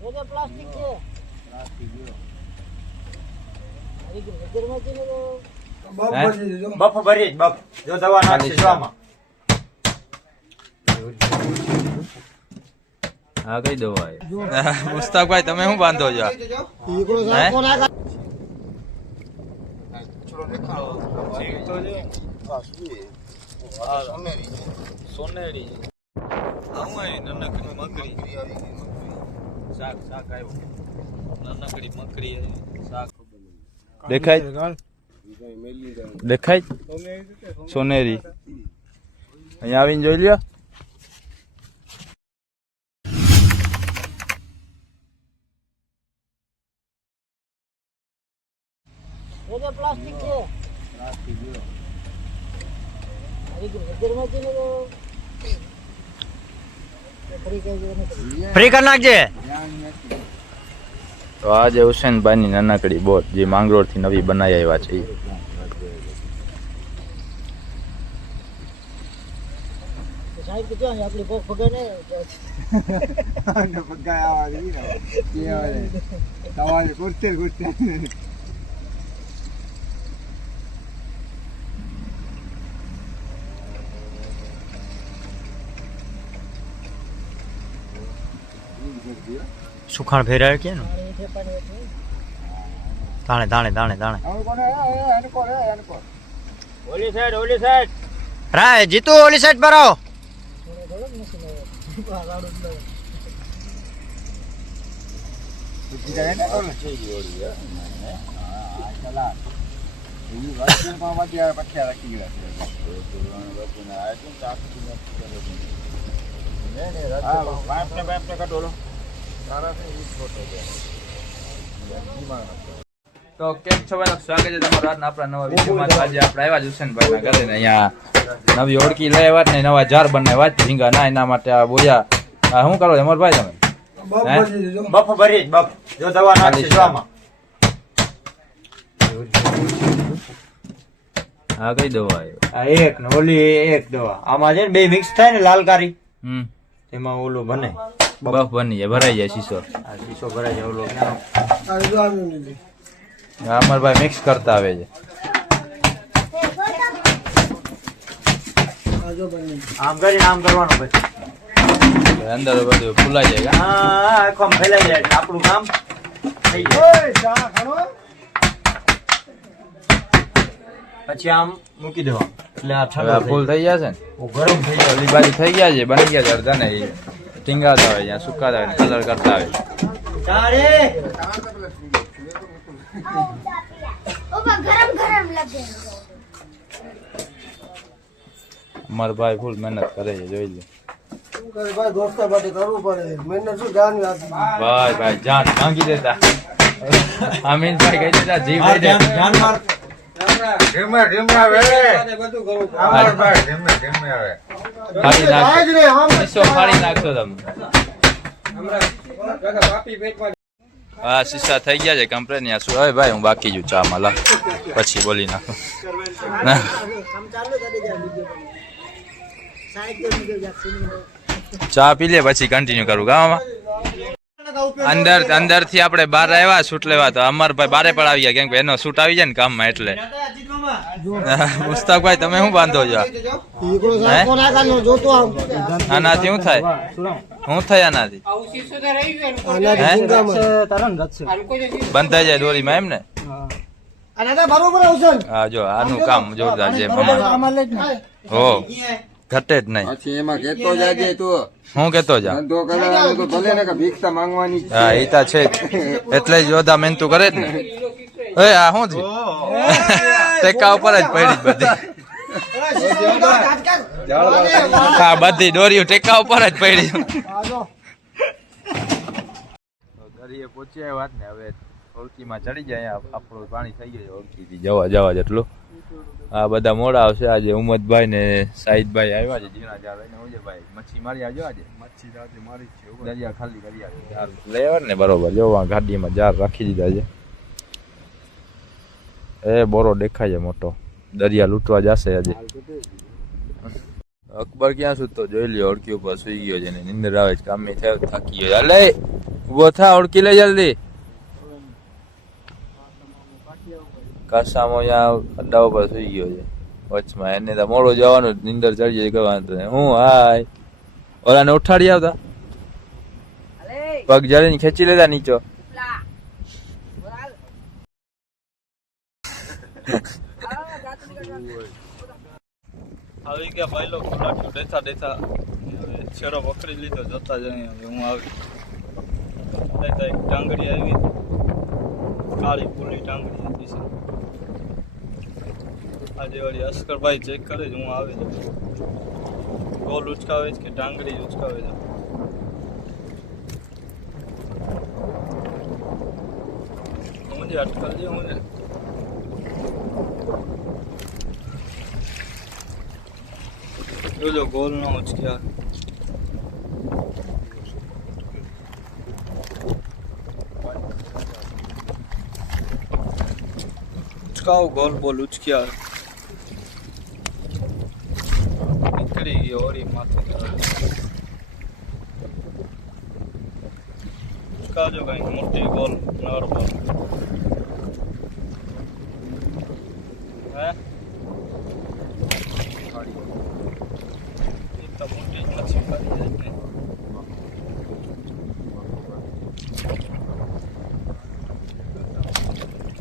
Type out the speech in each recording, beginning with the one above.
તો પ્લાસ્ટિક છે. બફ ભરી બફ જો દવા નાખી આમાં. હા કઈ દવા મુસ્તાકભાઈ તમે શું બાંધો છો? સોનેરી દેખાય દેખાય સોનેરી અહીંયા આવીને જોઈ લ્યો. તો પ્લાસ્ટિક છે. ફ્રી કરી નાખજે. તો આજે હુસેનભાઈની નાનકડી બોટ જે માંગરોળ થી નવી બનાવી આવ્યા છે. સાહેબ જો આપણી પગ પગે ને સુખાણ ફેરાય કે તાણે તાણે તાણે તાણે ઓલી સાઈડ રાય જીતુ ઓલી સાઈડ પર આવો. તો કેમ છો ભાઈ, સ્વાગત છે તમારું આજના આપણા નવા વિડીયોમાં. આજે આપણે આવ્યા જ હુસેનભાઈના ઘરે ને અહીંયા નવી ઓળખી લઈ આવ્યા ને નવા જાર બનાવ્યા ઝીંગા ના એના માટે આ બોયા. શું કરો અમરભાઈ તમે? બફ ભરી બફ જો દવા નાખી આમાં. હા કઈ દવા આ એક ને ઓલી એક દવા આમાં છે ને બે મિક્સ થાય ને લાલ કારી હમ એમાં ઓલું બને બફ બની જાય ભરાઈ જાય શીશો. આ શીશો ભરાય જાય ઓલો અમરભાઈ મિક્સ કરતા આવે છે. આમ કરીને આમ કરવાનું પછી અંદર બધું ફૂલાઈ જાય. હા આખો આમ ફેલાઈ જાય એટલે આપણું કામ થઈ જાય. પછી આમ મૂકી દેવાનું એટલે આ હવે આ ફૂલ થઈ ગયા છે ને ગરમ થઈ જાય. ઓલી બાજુ થઈ ગયા છે બની ગયા છે અડધા ને એ ટીંગાતા હોય ત્યાં સુકાતા હોય કલર કરતા આવે. તારે ગરમ ગરમ લાગે. અમરભાઈ ફૂલ મહેનત કરે છે જોઈ લે. ભાઈ દોસ્તા માટે કરવું પડે. મહેનત શું જાન ભાઈ જાન માંગી દેતા. અમીનભાઈ કહી દેતા જીવ દઈ દે. ધ્યાન માર. ફાડી નાખશો શીશો ફાડી નાખશો તમે. હા શીશા થઈ ગયા છે કમ્પ્લેન. ત્યાં શું હવે ભાઈ હું બાકી છું ચા માં લા પછી બોલી નાખું. ચા પી લે પછી કન્ટિન્યુ કરું ગામમાં. અંદર થી આપણે બહાર આવ્યા શૂટ લેવા તો અમરભાઈ બારે પણ આવી ગયા કેમ કે એનો શૂટ આવી જાય ને કામમાં એટલે. મુસ્તાકભાઈ તમે શું બાંધો છો? આનાથી શું થાય? શું થાય આનાથી? બંધાઈ જાય દોરીમાં એમ ને? હા જો આનું કામ જોરદાર છે. હો ઘટે જ નહીં. એમાં કેતો જાજે તું. હું કેતો જા ધંધો કરવાનો તો ભલે ને કે ભિક્ષા માંગવાની. હા એ તો છે એટલે જ યોધા મહેનતું કરે જ ને. એ આ શું થયું? ટેકા ઉપર જ પડી બધી. હા બધી દોરીઓ ટેકા ઉપર જ પડી. દરિયે પહોંચ્યા વાત ને હવે ઓળખીમાં ચડી જાય. આપણું પાણી થઈ ગયું ઓળખીથી જવા જેટલું. આ બધા મોડા આવશે આજે. ઉમદભાઈ ને સાહિદભાઈ આવ્યા છે. જીણા જાર ભાઈ મચ્છી મારી આવજો આજે. મચ્છી મારી છે દરિયા ખાલી કરી આવે લેવર ને બરોબર. જો ગાડીમાં જાર રાખી દીધા છે. એ બોરો દેખાય છે મોટો. દરિયા લૂંટવા જશે આજે. અકબર ક્યાં સુતો જોઈ લ્યો. ઓળખી ઉપર સુઈ ગયો છે ને નીંદર આવે છે. કામ થાકી ગયો. હાલે ઉભો થા, ઓળખી લે જલ્દી. કાસામો અહીંયા અડ્ડા ઉપર સુઈ ગયો છે વચમાં. એને તો મોડું જવાનું, નીંદર ચડી જાય, કઈ વાંધો નહીં. હું હાય ઓલાને ઉઠાડી આવતા, પગ જડીને ખેંચી લેતા નીચો. આવી ગયા ભાઈ લોકો લાટ્યું દેતા દેતા છેડો પકડી લીધો. જતા જાય હવે હું આવી દેતા એક ટાંગડી આવી, કાળી પૂરી ટાંગડી હતી છે. આજે વળી અસ્કરભાઈ ચેક કરે છે, હું આવી જાઉં. ગોલ ઉચકાવે છે કે ટાંગડી ઉચકાવે છે? मुझे अटकल दिया मुझे जो गोल ना उचकिया उचकाओ गोल बोल उचकिया निकली गई और ही माथे उचका जो कहीं मोटी गोल नॉर्मल है इतना मोटी मच्छी खाई जाती है।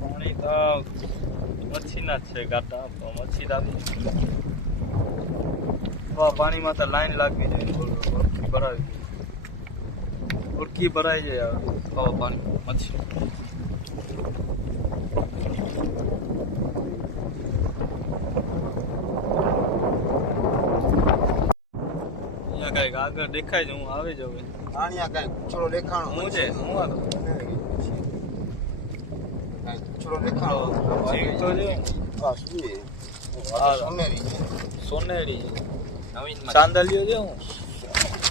पानी तो मच्छी ना છે ગાટા મચ્છી લાવી પાણી માં તો લાઈન લાગવી જોઈએ, ભરાવી ઉડકી ભરાઈ જાય ખાવા પાણી મચ્છી. અહીંયા કઈક આગળ દેખાય છે, હું આવી જાઉં. આણિયા કઈ છોડો દેખાણો હું છે હું છોડો દેખાણો જીવ તો છે. આ શું છે? આ સોનેરી સોનેરી ચાંદલિયો છે. હું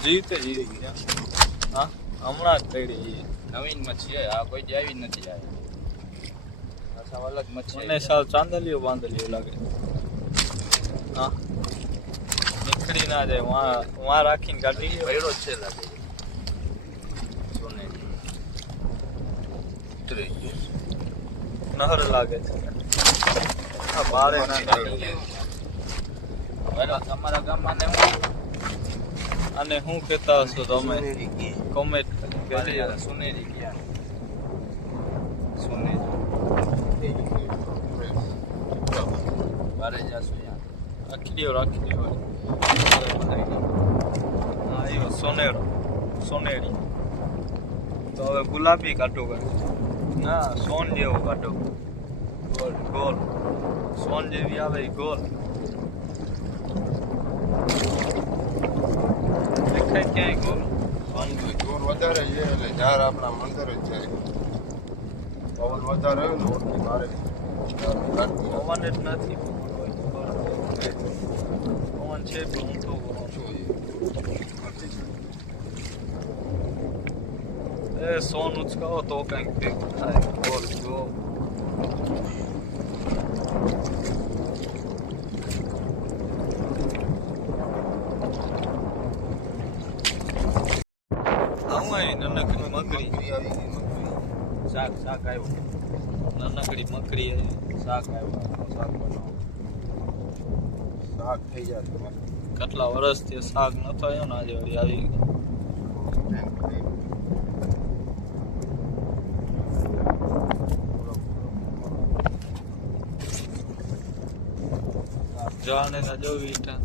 જીવતે જીવી ગયા. હા હમણાં જ પડી નવીન મચ્છી છે આ, કોઈ જાવી નથી આ. સાવ અલગ મચ્છી. મને સાવ ચાંદલિયો બાંધલિયો લાગે. હા નીકળી ના જાય, વાં રાખીને કાઢી ગયો. ભેડો જ છે લાગે. સોનેરી નહર લાગે છે. આ બારે ના કાઢી. તમારા ગામમાં ને અને શું કહેતા હશો તમે કોમેન્ટ કરી. સોનેરી ગયા સોનેરી બારે જાશું યાર. રાખી દો હા એવો સોનેરો સોનેરી. તો હવે ગુલાબી કાઢો ના સોન જેવો કાઢો. ગોલ ગોલ સોન જેવી આવે એ ગોલ દેખાય ક્યાંય ગોલ. જોર વધારે છે એટલે ઝાડ આપણા મંદર જ જાય. પવન વધારે હોય ને ઓળખી મારે પવન જ નથી. પવન છે પણ હું તો એ સોન ઉચકાવો તો કંઈક ભેગું થાય. ગોલ ગોલ આવું આવી નાનકડી મકડી. શાક શાક આવ્યું. નાનકડી મકડી આવી. શાક આવ્યું. શાક બનાવો. શાક થઈ જાય. કેટલા વર્ષથી શાક ન થયો ને આજે વળી આવી ગઈ. જાણે ના જો વીટા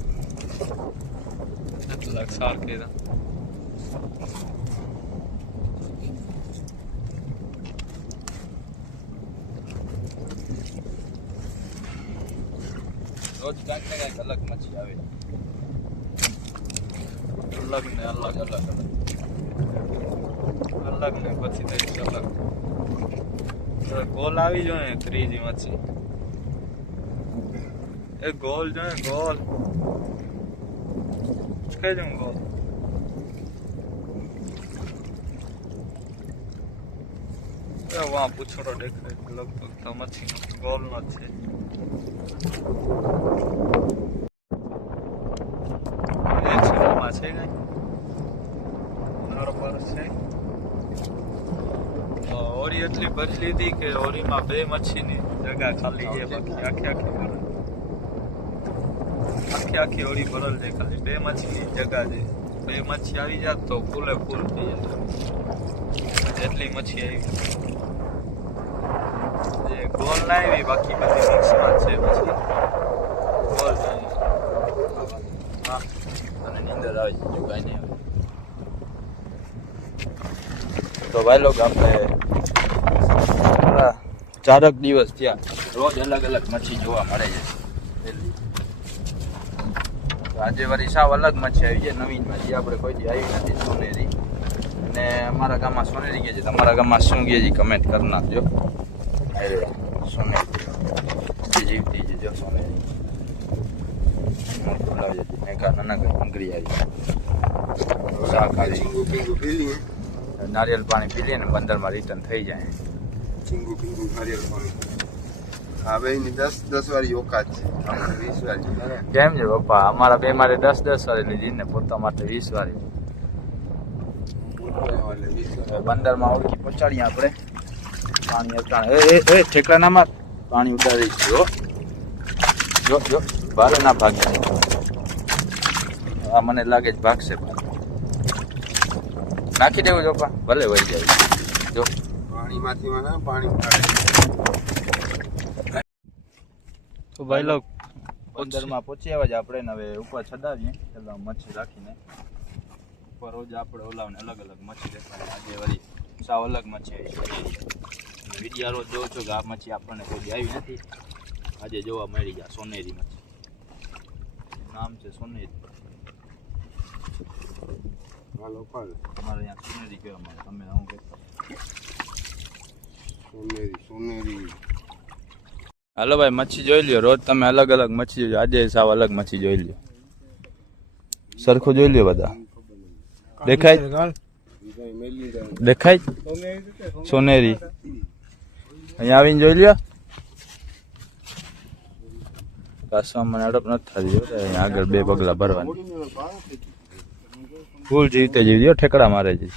કેટલાક શાક કીધા. રોજ કાંઈક ને કાંઈક અલગ મચ્છી આવે. અલગ ને અલગ અલગ અલગ ને પછી થઈ અલગ. ગોલ આવી જો ને ત્રીજી મચ્છી. એ ગોલ જો ને ગોલ કઈ જવું ગોલ. વાં પૂછડો દેખાય લગભગ તો મચ્છી ગોલ નો જ છે. છે કઈ નર પર છે. એટલી ભરી લીધી કે હોળીમાં 2 મચ્છીની જગા ખાલી છે, બાકી આખી હોળી ભરેલ છે, ખાલી 2 મચ્છીની જગા છે. 2 મચ્છી આવી જાત તો ફૂલે ફૂલ થઈ જાય. જેટલી મચ્છી આવી જે ગોલ ના આવી, બાકી બધી મિક્સમાં છે મચ્છી. ગોલ નહીં. હા અને નીંદર આવે છે, જો કાંઈ નહીં આવે. તો ભાઈ લોકો આપણે 4 દિવસ થયા, રોજ અલગ અલગ મચ્છી જોવા મળે છે. તો આજે વળી સાવ અલગ મચ્છી આવી છે, નવીન મચ્છી આપણે કોઈથી આવી નથી, સોનેરી. અને અમારા ગામમાં સોનેરી કહે છે, તમારા ગામમાં શું કહે છે કમેન્ટ કરી નાખજો. સોનેરી જીવતી છે, જો સોનેરી બોલાવી જતી નાના અંગરી આવી શાક આવી. ચીંગું પીંગું પી લઈએ. નારિયેલ પાણી પી લઈએ ને બંદરમાં રિટર્ન થઈ જાય. ચીંગું પીંગું નારિયેળ પાણી. હા ભાઈ ની 10 વાળી ઓકાત છે, આપણે 20 વાળી. કેમ છે પપ્પા? અમારા બે માટે 10 વાળી લીધી ને પોતા માટે 20 વાળી. બંદરમાં ઓળખી પહોંચાડીએ આપણે. પાણી અટાણે એ ઠેકડા ના માર, પાણી ઉડાડી જો જો બારે ના ભાગે. આ મને લાગે જ ભાગશે. નાખી દેવું જો ભલે વહી જાય. જો પાણીમાંથી પાણી તો ભાઈ લોક બંદરમાં પહોંચી આવ્યા છે આપણે. હવે ઉપર ચડાવીએ પેલા મચ્છી રાખીને. ઉપર રોજ આપણે ઓલાવને અલગ અલગ મચ્છી દેખાય. આજે વળી સાવ અલગ મચ્છી આવી છે. વિડીયો રોજ જોઉં છું કે આ મચ્છી આપણને કોઈ આવી નથી, આજે જોવા મળી જાય. સોનેરી મચ્છી, નામ છે સોનેરી. અમારે અહીંયા સોનેરી કહેવામાં આવે. તમે શું કહેતા? સોનેરી. હાલો ભાઈ મચ્છી જોઈ લ્યો. રોજ તમે અલગ અલગ મચ્છી જોઈ, આજે સાવ અલગ મચ્છી જોઈ લ્યો. સરખું જોઈ લ્યો બધા. દેખાય દેખાય સોનેરી. અહીંયા આવીને જોઈ લ્યો. કાસમાં મને અડપ નથી થતી. અહીંયા આગળ 2 પગલા ભરવાની. ફૂલ જીવતે જીવી ઠેકડા મારે છે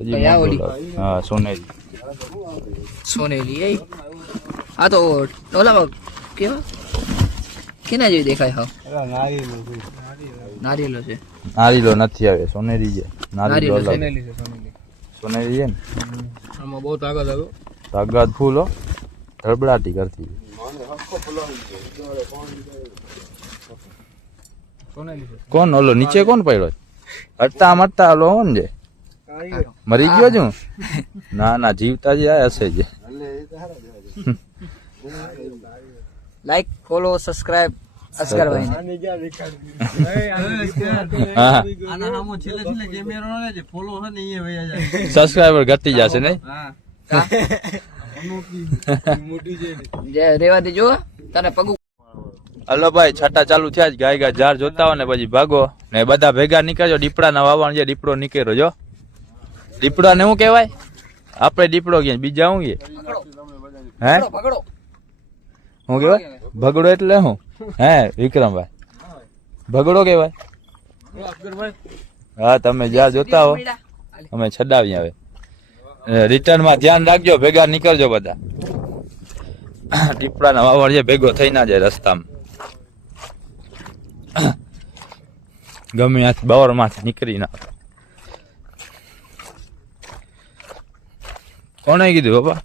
હજી. હા સોનેરી. સોનેરી આ તો ઓલા કેવા કેના જેવી દેખાય? હા નારિયેલો છે. નારીલો નથી આવે, સોનેરી છે. નારીલો અલગ. સોનેરી છે ને આમાં બહુ તાકાત આવ્યો. તાકાત ફૂલ હો, ધડબડાટી કરતી. કોણ ઓલો નીચે કોણ પડ્યો? હટતા મટતા ઓલો કોણ છે? મરી ગયો છું? ના ના જીવતા જ હશે જ. લાઈક ફોલો સબસ્ક્રાઇબ અસ્કરભાઈ સબસ્ક્રાઇબર ઘટી જશે નહીં? જે રેવા દેજો તને પગું. હલો ભાઈ છાટા ચાલુ થયા જ. ગાય ઝાડ જોતા હોય ને પછી ભાગો ને બધા ભેગા નીકળજો. દીપડા ના વાવણ છે, દીપડો નીકળ્યો જો. દીપડા ને શું કહેવાય? આપણે દીપડો કે બીજા શું કે? હે શું કહેવાય? ભગડો એટલે શું? હે વિક્રમભાઈ ભગડો કહેવાય? હા તમે જ્યાં જોતા હો અમે છડાવી. હવે રિટર્ન માં ધ્યાન રાખજો, ભેગા નીકળજો બધા. દીપડા ના વાવણ છે, ભેગો થઈ ના જાય રસ્તામાં. ગમે ત્યાંથી બાવર માંથી નીકળી ના. કોણે કીધું બાપા?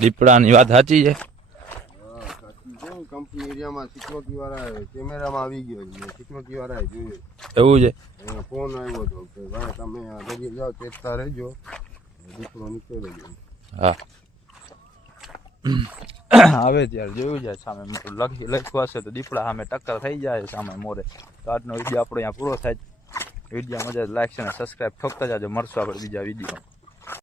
દીપડાની વાત સાચી છે. કંપની એરિયામાં સિક્યોરિટી વાળા કેમેરામાં આવી ગયો છે. સિક્યોરિટી વાળાએ જોયું. એવું છે? ફોન આવ્યો હતો કે ભાઈ તમે આ દરિયે જાઓ ચેતતા રહેજો, દીપડો નીકળ્યો ગયો. હા આવે ત્યારે જોયું જાય સામે લખ્યું હશે તો દીપડા સામે ટક્કર થઈ જાય સામે મોરે. તો આજનો વિડીયો આપણો અહીંયા પૂરો થાય. વિડીયો મજા લાઈક અને સબસ્ક્રાઈબ ઠોકતા જાજો. મળશું આપણે બીજા વિડીયો.